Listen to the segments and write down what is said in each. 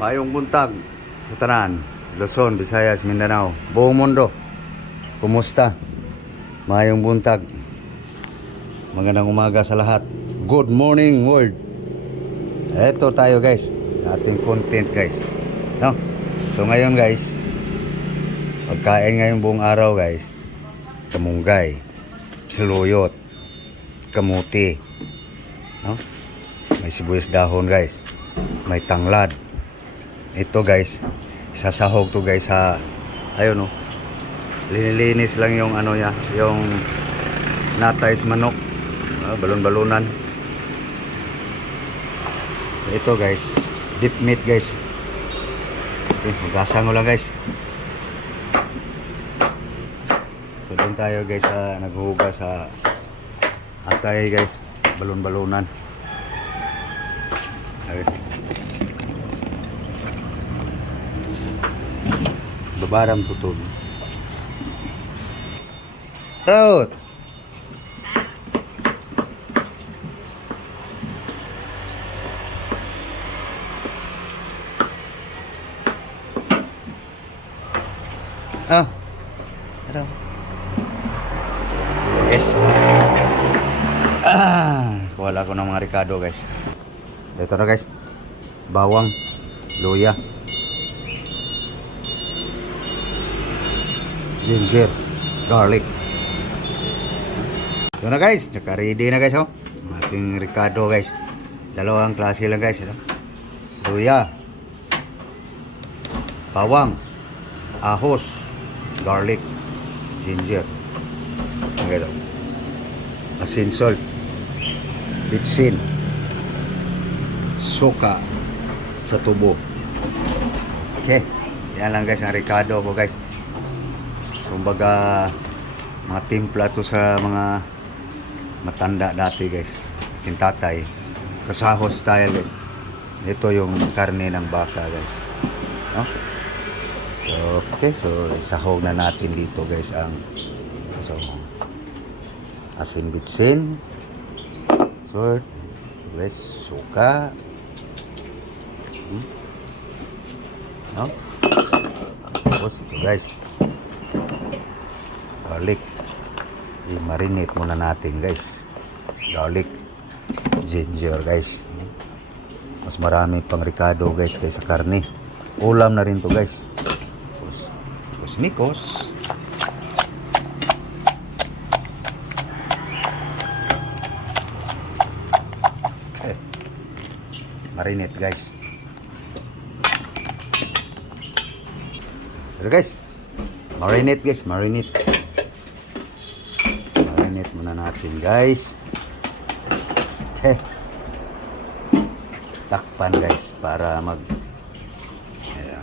Mayong buntag sa tanan, Luzon, Visayas, Mindanao, buong mundo. Kumusta? Mayong buntag. Magandang umaga sa lahat. Good morning world. Eto tayo guys, ating content guys. No? So ngayon guys, pagkain ngayong buong araw guys, kamunggay, saluyot, kamuti, no? May sibuyas dahon guys, may tanglad. Ito guys, isasahog to guys sa, ayun no, linilinis lang yung ano niya, yung natay sa manok, balon-balunan. So ito guys, deep meat guys. Okay, magasan ko lang guys. So doon tayo guys sa naghuhugas sa atay guys, balon-balunan. Okay. Babaram tutog. Raut. Ah. Araw. Yes. Wala ko ng mga Ricardo guys. Ito na guys. Bawang, luya, ginger, garlic. Ito na guys, naka-ready na guys oh. Ating Ricardo guys. Dalawang klase lang guys ito. Luya, bawang, ahos, garlic, ginger. Ito. Asin, salt, bitsin, suka sa tubo. Okay. Yan lang guys ang Ricardo ko guys. Kumbaga mga timpla to sa mga matanda dati guys, yung tatay, kasahos style guys. Ito yung karne ng baka guys, no? So okay, so isahog na natin dito guys ang so, asin, bitsin, salt, guys, suka, no? Tapos ito guys, garlic. I-marinate muna natin guys. Garlic, ginger guys. Mas marami pang Ricardo guys kaysa karne. Ulam na rin to guys. Tapos mikos. Okay. Marinate guys. Pero guys, marinate guys, marinate muna natin guys. Okay. Takpan guys para mag ayan.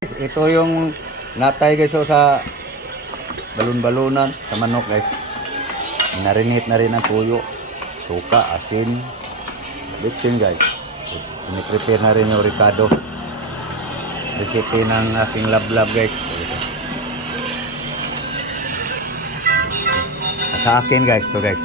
Guys, ito yung natay guys so, sa balon-balunan sa manok guys. Marinate na rin ang tuyo, suka, asin, bitsin guys. Piniprepare na rin yung Ricardo. Recipe ng aking lab guys. Sa akin guys, to guys.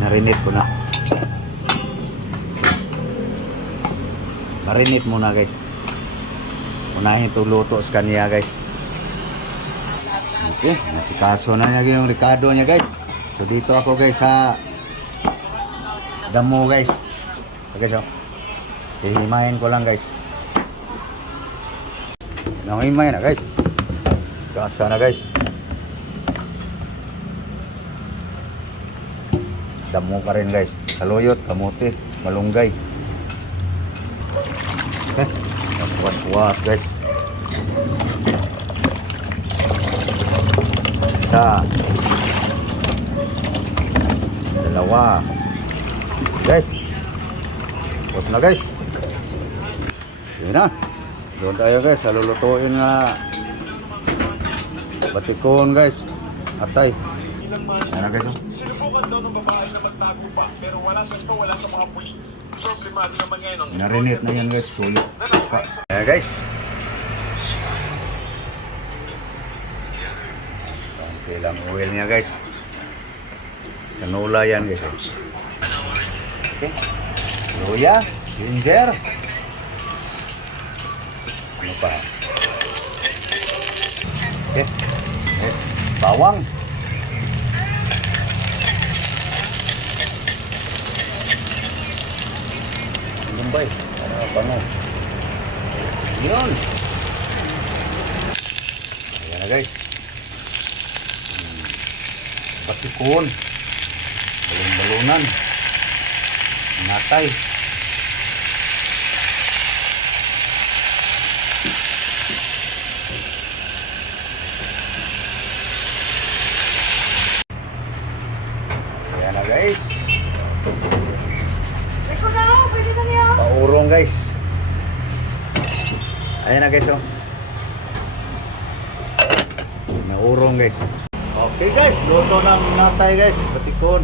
Marinate ko na. Marinate muna guys. Unahin ito luto sa kanya guys. Okay, nasikaso na niya yung Ricardo niya guys. So dito ako guys sa damo guys. Okay so. Hihimayin ko lang guys. Nangihimayin na guys. Gasa na guys. Damo pa rin guys. Saluyot, kamuti, malunggay. Okay. Was guys. Isa. Dalawa. Guys. Tapos na guys. Yun na. Doon tayo guys. Lulutuin nga batikon guys. Atay. Ano guys? Sinubukan daw ng babae na magtago pa pero wala sa mga pulis. Problemado naman ngayon ang Narinate na yan guys. Sulit. Ayan guys. Konti lang oil niya guys. Canola yan guys. Okay. luya, ginger. Ano pa? Okay. Bawang. Lumbay. Ano bango? Yun. Ayan na guys. Patikon. Balon-balonan. Natay. Ayan na guys. Paurong guys. Ayan na guys oh. Naurong guys. Okay guys, luto ng natay guys. Batikon.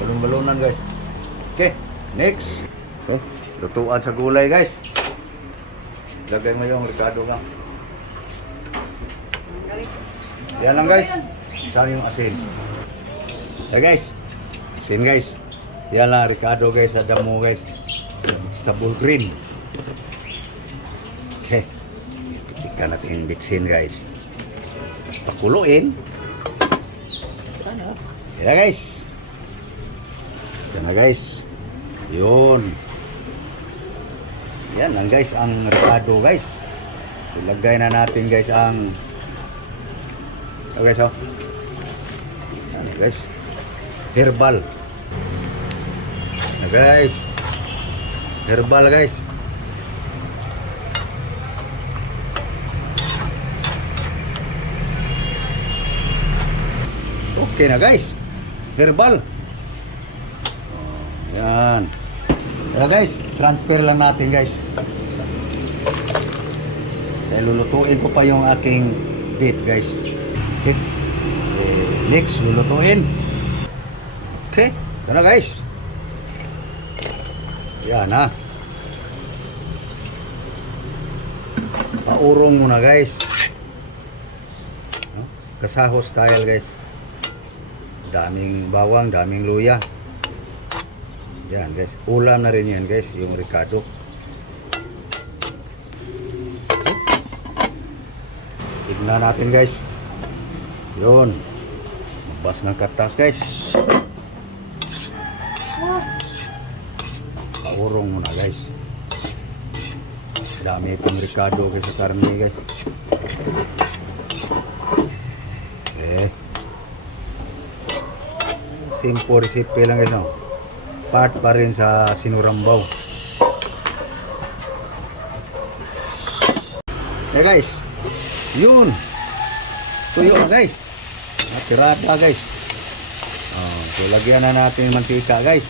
Balon-balonan guys. Okay, next. Okay, lutuan sa gulay guys. Lagay mo yung ricado lang. Yan lang guys. Saan yung asin? Yeah guys. Asin guys. Yan lang ricado guys sa damo guys. Vegetable green. Okay. Ikan natin yung bitsin guys. Pakuluin. Yan guys. Yan na guys. Yun. Yan lang guys ang ricado guys. Ilagay na natin guys ang guys oh. Yan guys. Herbal. Yan guys. Herbal guys. Okay na guys. Herbal. Yan. Yan guys, transfer lang natin guys. Dahil lulutuin ko pa yung aking beef guys. Okay. Next, lulutuin. Okay. Ito na guys. Yan ha. Paurong muna guys. Kasaho style guys. Daming bawang, daming luya. Yan guys, ulam na rin yan guys, yung ricado. Tignan natin guys. Yun. Magbas ng katas guys. Paurong muna guys. Dami pang ricado guys sa karne guys. Simple recipe lang guys no. Part pa rin sa sinurambaw. Eh guys, yun. Tuyo guys. Natirada guys. So lagyan na natin yung mantika guys.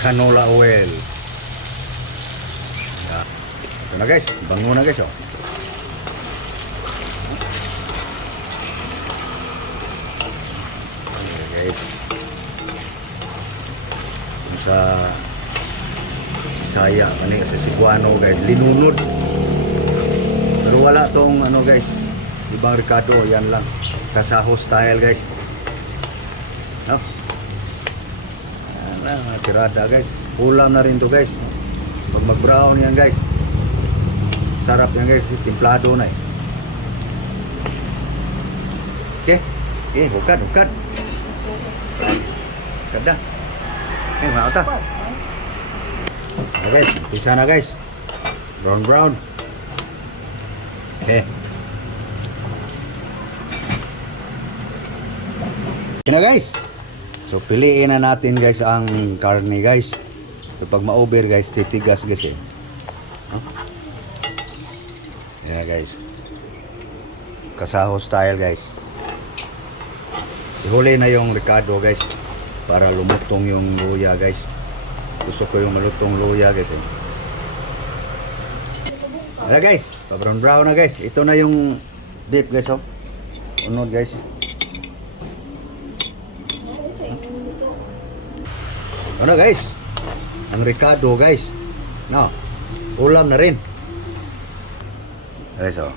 Canola oil. Yan. Ito na guys, bango na guys oh. Okay guys. Sa Bisaya ano sa Cebuano guys, linunod. Pero wala tong ano guys, ibang ricado, yan lang kasaho style guys. No? Yan lang, tirada guys. Ulam na rin to guys. Pag mag brown yan guys, sarap yan guys, timplado na eh. Okay, okay, hukad kada. Okay, mga ta. Okay guys, umpisa na guys. Brown. Okay. Okay na guys. So piliin na natin guys ang karne guys. So pag ma-over guys, titigas guys eh. Yeah guys. Kasaho style guys. Ihuli na yung ricado guys para lumutong yung luya guys. Gusto ko yung malutong luya guys eh. Ayan guys, pa-brown na guys. Ito na yung beef guys oh. Unod guys. Ano guys? Ang ricado guys. No. Ulam na rin. Guys oh.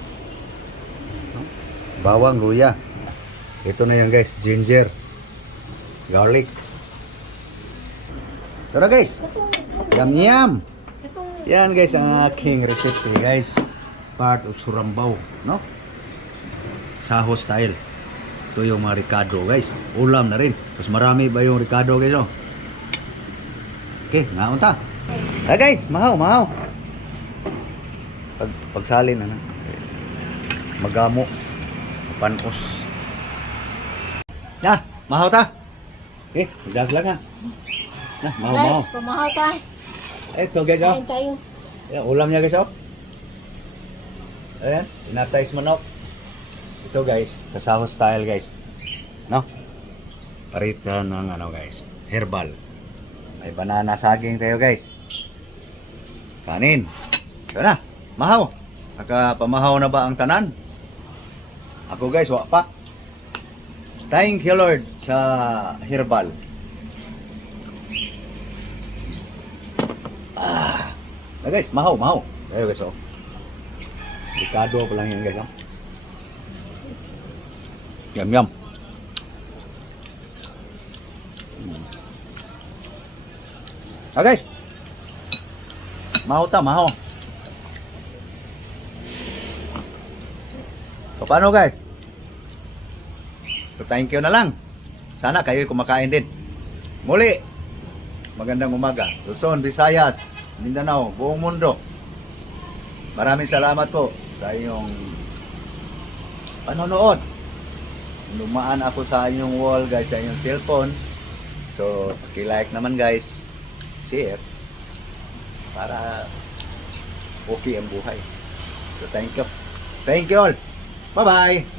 Bawang, luya. Ito na yan guys, ginger, garlic, Tara guys. Yum yum. Yan guys ang aking recipe guys. Part of Surambao, no? Saho style. Ito yung mga ricado guys. Ulam na rin. Mas marami ba yung ricado guys, oh? Okay, naon ta. Guys, mahaw. Pagsalin na. Magamo. Panos. Mahaw ta. Okay, magdas lang ha. Mahaw. Guys, pamahaw ta. Ito guys, oh. Kain tayo. Ayan, ulam niya guys, oh. Ayan, inatais manok. Ito guys, kasaho style guys. No? Paritan ng ano guys, herbal. May banana saging tayo guys. Kanin. Ito na, mahaw. Nakapamahaw na ba ang tanan? Ako guys, wa pa. Thank you Lord sa herbal. Guys, mahaw. Ayo guys, oh. Ricado pa lang yan guys, oh. Yum. Okay. Mahaw. So, paano guys? So, thank you na lang. Sana kayo kumakain din. Muli, magandang umaga. Luzon, Visayas, Mindanao, buong mundo. Maraming salamat po sa inyong panonood. Lumaan ako sa inyong wall guys, sa inyong cellphone. So, paki-like naman guys. Share. Para okay ang buhay. So, thank you. Thank you all. Bye-bye.